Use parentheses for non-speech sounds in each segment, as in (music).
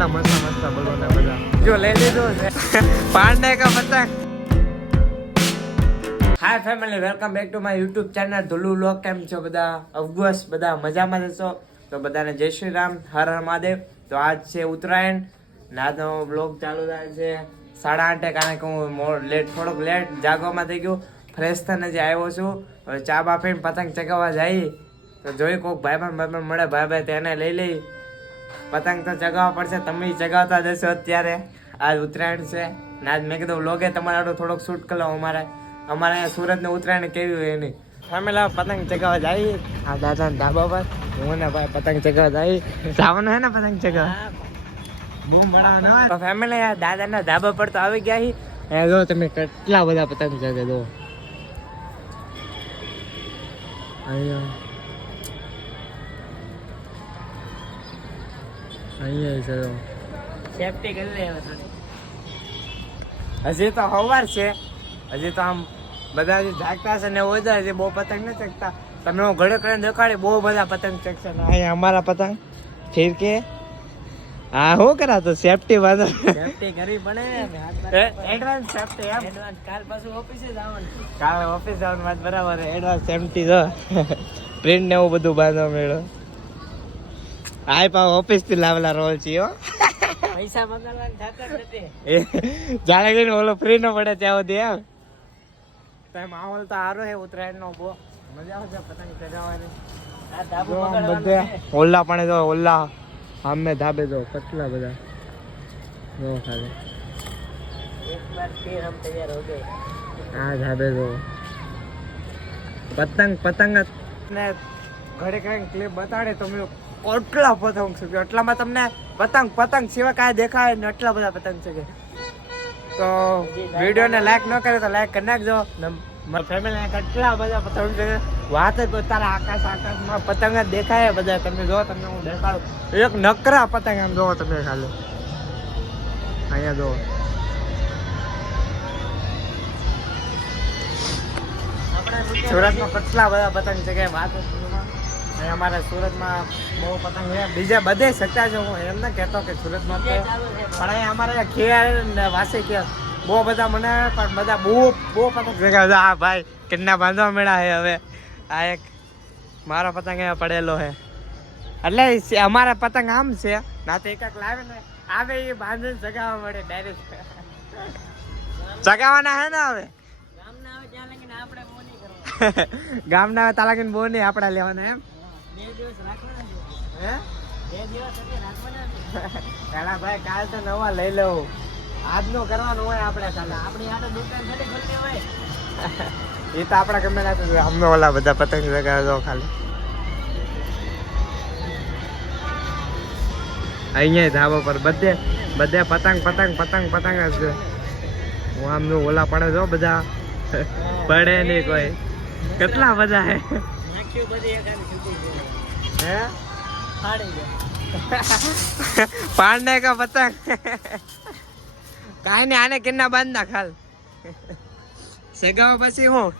કેટલા મસ્ત મસ્ત બલૂન બધા. જો, લઈ લીધો છે. પાંડે કા પતંગ hi family welcome back to my YouTube channel ધુલુ લોક કેમ છો બધા? અફકોર્સ બધા મજામાં જશો તો બધાને જય શ્રી રામ, હર હર મહાદેવ. તો આજ છે ઉત્તરાયણ. નાનો બ્લોગ ચાલુ થાય છે સાડા આઠે, કારણ કે હું લેટ થોડોક લેટ જાગવામાં થઈ ગયું. ફ્રેશ થઈને જે આવ્યો છું, હવે ચા બાફીને પતંગ ચગાવવા જઈ તો જોઈ કોઈક ભાઈ ભાઈ પણ મળે ભાઈ ભાઈ તેને લઈ લઈ. પતંગ તો ચગાવવા પડશે, તમે ચગાવતા જશો અત્યારે. આજ ઉત્તરાયણ છે ને મેં કીધું લોગે તમારા થોડોક શૂટ કરો અમારે. અમારે અહીંયા સુરત ને ઉત્તરાયણ કેવી હોય એની? ફેમિલા પતંગ ચગાવવા જાય. આ દાદા ધાબા પર. હું ને ભાઈ પતંગ ચગાવવા જાય. જવાનું હે ને પતંગ ચગાવવા? ફેમિલી આ દાદાના ધાબા પર તો આવી ગયા હી. તમે કેટલા બધા પતંગ ચગે અહીંયા છે જો સેફટી કરી લે થોડી. હજી તો સવાર છે. હજી તો આમ બધા જે જાગતા છે ને ઓજા છે બહુ પતંગ ન ચકતા તમે હું ઘડે કરીને દેખાડી બહુ બધા પતંગ ચકશે ને અહીંયા અમારા પતંગ. ફીર કે? હા શું કરા તો સેફટી વાંધો સેફટી કરવી પડે ને. એડવાન્સ સેફટી એમ. એડવાન્સ કાલ પાછું ઓફિસે જવાનું કાલ ઓફિસ જવાનું વાત બરાબર એડવાન્સ સેફટી તો પ્રિન્ટ ને એવું બધું બાંધવા મેળો આય પા ઓફિસથી લાવેલા રોલ છે હો. પૈસા મંગાવવાનું થતા નથી. જાણે કે ઓલો ફ્રી નો પડે ત્યાં સુધી એમ. તો માહોલ તો સારો છે ઉત્તરાયણ નો બહુ મજા આવશે પતંગ ચગાવવાની. બધે. ઓલ્લા પણ જો ઓલ્લા સામે ધાબે જો કેટલા બધા. જો ખાલી. એક બાર ફિર હમ તૈયાર હો ગए આ ધાબે જો. પતંગ પતંગ ને ઘરે કઈ ક્લિપ બતાડે તો મેં કેટલા પતંગ છે એટલામાં તમને પતંગ પતંગ સિવાય કાંઈ દેખાય ને એટલા બધા પતંગ છે તો વિડીયોને લાઈક ન કરે તો લાઈક કરી નાખજો. મારા ફેમિલી કેટલા બધા પતંગ છે વાત જ તારા આકાશ, આકાશમાં પતંગ જ દેખાય બધા. તમે જો તમને હું દેખાડું. એક નકરા પતંગ આમ જોવો તમે ખાલી. અહીંયા જોવો સુરતમાં કેટલા બધા પતંગ છે કે વાત અહીં અમારે સુરતમાં બહુ પતંગ છે. બીજા બધે સચ્ચા છે. હું એમ ના કહેતો કે સુરતમાં તો. પણ અહીંયા અમારે ખેર ને વાસે ખેર. બહુ બધા મને પણ બધા બહુ બહુ પતંગ. આ ભાઈ કેટલા બાંધવા મળ્યા છે હવે? આ એક મારો પતંગ અહીંયા પડેલો છે એટલે અમારા પતંગ આમ છે. ના તો એક લાવે ને. આવે એ બાંધીને જગાવા મળે ડાયરેક્ટ ચગાવવાના હે ને હવે? ગામના આવે ત્યાં લગીને આપણે (laughs) ગામના તાલાકીને બહુ નહીં આપણા લેવાના એમ. છે. છે. પેલા ભાઈ કાલ તો નવા લઈ લઉં. આજનું કરવાનું હોય આપણે કાલે. આપણી આટો દુકાન થોડી ખોલતી હોય એ તો આપણા ગમે ના તો અમને ઓલા બધા પતંગ લગાવે દો ખાલી. અહીંયા ધાબા પર બધે બધે પતંગ પતંગ પતંગ પતંગ જ છે. હું આમનું ઓલા પડે જો બધા. પડે નહીં કોઈ. કેટલા બધા હે? પાડને (laughs) કા પતંગ? (laughs) કાઈ ને આને કિન્ના બાંધ ના ખાલ સગાવા પછી હું?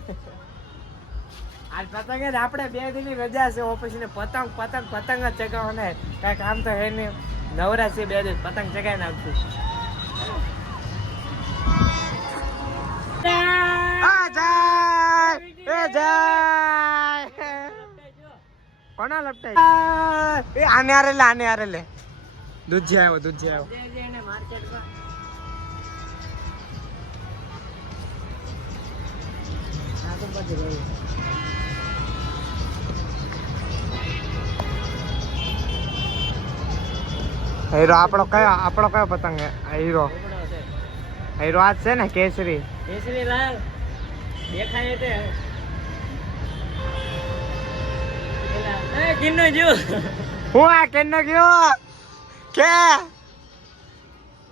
આજ પતંગ જ આપણે બે દિનની રજા છે ઓફિસ ને પતંગ પતંગ પતંગ જ ચગાવવાના કઈ કામ તો હે નહીં. નવરા છે બે દિવસ પતંગ ચગાવી નાખશું આ જાય એ જાય કોના લપટાઈ એ આને આરે લે આને આરે લે. દૂધજી આવ્યો દૂધજી આવ્યો. હીરો આપણો કયો આપણો કયો પતંગ હીરો. હીરો આજ છે ને કેસરી? કેસરી લાલ. દેખાય તે. કિન્નુ જો હું આ કિન્નો ગયો? કે?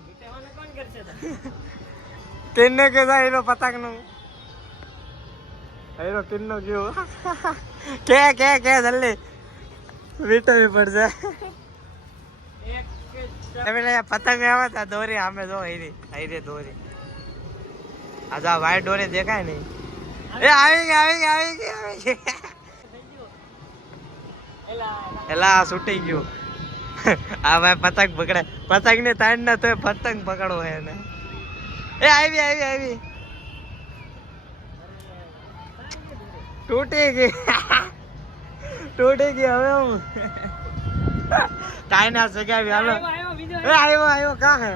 ગીતાવાનું કોણ કરશે તો? કે જાય હીરો પતંગનું એનો કિન્નો ગયો? કે કે કે જલ્દી. વીટવી પડશે. તમે પતંગ આવે તા દોરી આમે જો હૈરી હીરી દોરી. આ જા વાઈટ દોરી દેખાય નહીં. એ આવી ગઈ આવી ગઈ આવી ગઈ આવી ગઈ. એલા, છૂટી ગયું. (laughs) આ ભાઈ પતંગ પકડે. પતંગ ને તાણ ના તોય પતંગ પકડવો એને. એ આવી આવી આવી. તૂટી ગઈ. (laughs) તૂટી ગઈ હવે હું. (laughs) કાઈ ના સગાવી હાલો. એ આવ્યો આવ્યો કા હે?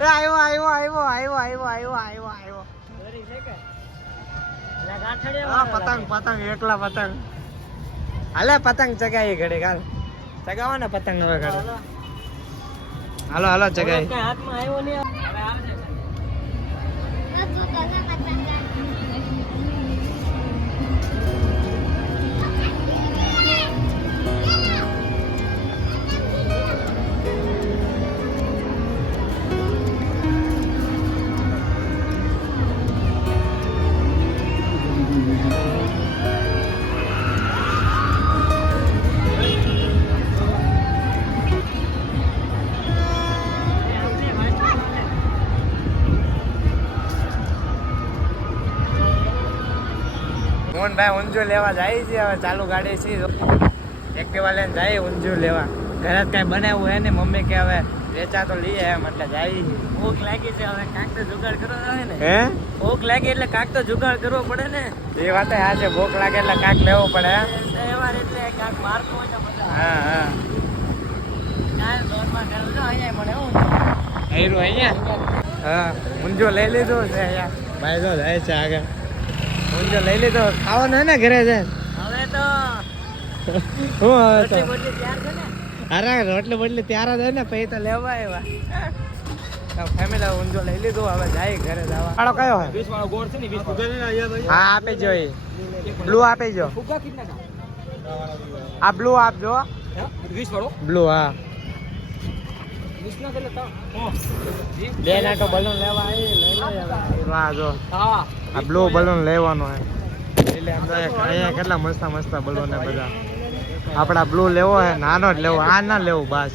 એ આવ્યો આવ્યો આવ્યો આવ્યો આવ્યો આવ્યો આવ્યો આવ્યો પતંગ પતંગ એકલા પતંગ. હાલે પતંગ ચગાવી ઘડી કાલ ચગાવો ને પતંગ હવે ઘડી. હાલો હાલો ચગાવી હાથમાં આવ્યો નહીં. મોહનભાઈ ઊંઝું લેવા જાય છે હવે ચાલુ ગાડી છે. એક્ટિવા લઈને જાય ઊંઝું લેવા. ઘરે કઈ બનાવ્યું હે ને મમ્મી કે હવે વેચા તો લઈએ એમ એટલે જાય છે. ભૂખ લાગી છે હવે કાંક તો જુગાડ કરવો ને. હે? ભૂખ લાગી એટલે કાંક તો જુગાડ કરવો પડે ને. એ વાત હા છે ભૂખ લાગે એટલે કાંક લેવો પડે? તહેવાર એટલે કાંક મારતો હોય હા હા. અહીંયા હા ઊંઝો લઈ લીધો છે અહીંયા. ભાઈ તો જાય છે આગળ. ઊંઝો લઈ લીધો. ખાવાનું હે ને ઘરે છે. હવે તો હું હવે તો અરે રોટલી બોટલી ત્યાર જ ને પછી તો લેવા આવ્યા. ફેમિલી ઊંઝો લઈ લીધું હવે જાય ઘરે જવા. વાળો કયો? હે વીસ વાળો ગોળ છે ને વીસ હા આપે જો બ્લુ આપે જો આ બ્લુ આપજો વાળો બ્લુ હા. બે નાટો બલૂન લેવા આવી લઈ લો હવે. હા જો. આ બ્લુ બલૂન લેવાનું હે. એટલે અહીંયા કેટલા મસ્ત મસ્ત બલૂન હે બધા. આપડા બ્લુ લેવો હે નાનો જ લેવો આ ના લેવું બાજ.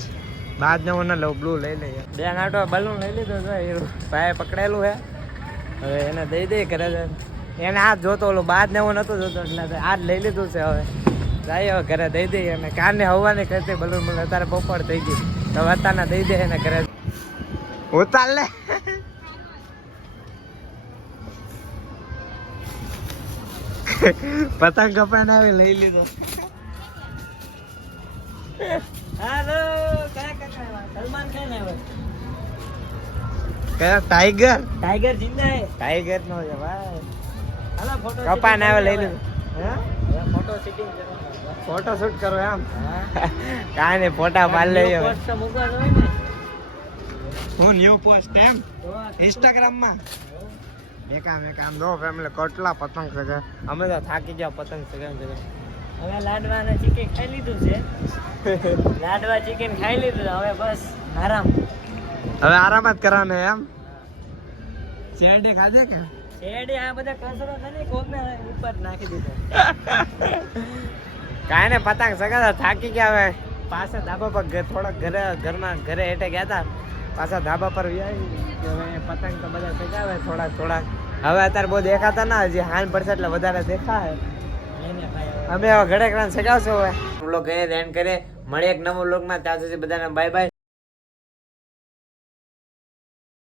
બાજ ને ના લેવું બ્લુ લઈ લઈએ. બે નાટો બલૂન લઈ લીધો છે ભાઈ પકડેલું હે. હવે એને દઈ દઈ ઘરે છે એને આ જોતો ઓલું બાદ ને એવું નતું જોતો એટલે આ જ લઈ લીધું છે હવે. જાય હવે ઘરે દઈ દઈએ અને કાને હવાની કરતી બલૂન મને અત્યારે બપોર થઈ ગઈ. તો વતાના દઈ દે એને ઘરે. ઉતાર લે પતંગ કપાઈને આવી લઈ લીધો. હાલો સલમાન ખાન આવ્યો. કયો? ટાઈગર? ટાઈગર જિંદા હે. ટાઈગર નો છે ભાઈ. હાલો ફોટો કપાઈને આવે લઈ લીધો. હે? ફોટો સિટિંગ ફોટો શૂટ કરો એમ. કાંઈ નહીં ફોટા પાડ લઈએ હું ન્યુ પોસ્ટ એમ? ઇન્સ્ટાગ્રામમાં આ ઇન્સ્ટાગ્રામમાં એકામ એકામ દો ફેમિલી કેટલા પતંગ સગા અમે તો થાકી ગયા પતંગ સગા હવે લાડવા અને ચિકન ખાઈ લીધું છે. (laughs) લાડવા ચિકન ખાઈ લીધું હવે બસ આરામ. હવે આરામ જ કરવાનો એમ? શેરડે ખાધે કે? શેરડી આ બધા કચરો છે ને કોકને ઉપર નાખી દીધો. (laughs) કાંઈ ને પતંગ સગા થાકી ગયા હવે. પાછા ધાબા પર ઘર- થોડાક ઘરે ઘરમાં ઘરે હેઠે ગયા હતા. પાછા ધાબા પર હવે પતંગ તો બધા સગાવે, થોડાક થોડાક. હવે અત્યારે બહુ દેખાતા ના, હજી હાન પડશે એટલે વધારે દેખાય. અમે હવે ઘડે ઘડા સગાવશો હવે. લોકો એને એન્ડ કરે મળી એક નવો વ્લોગમાં ત્યાં સુધી બધાને બાય બાય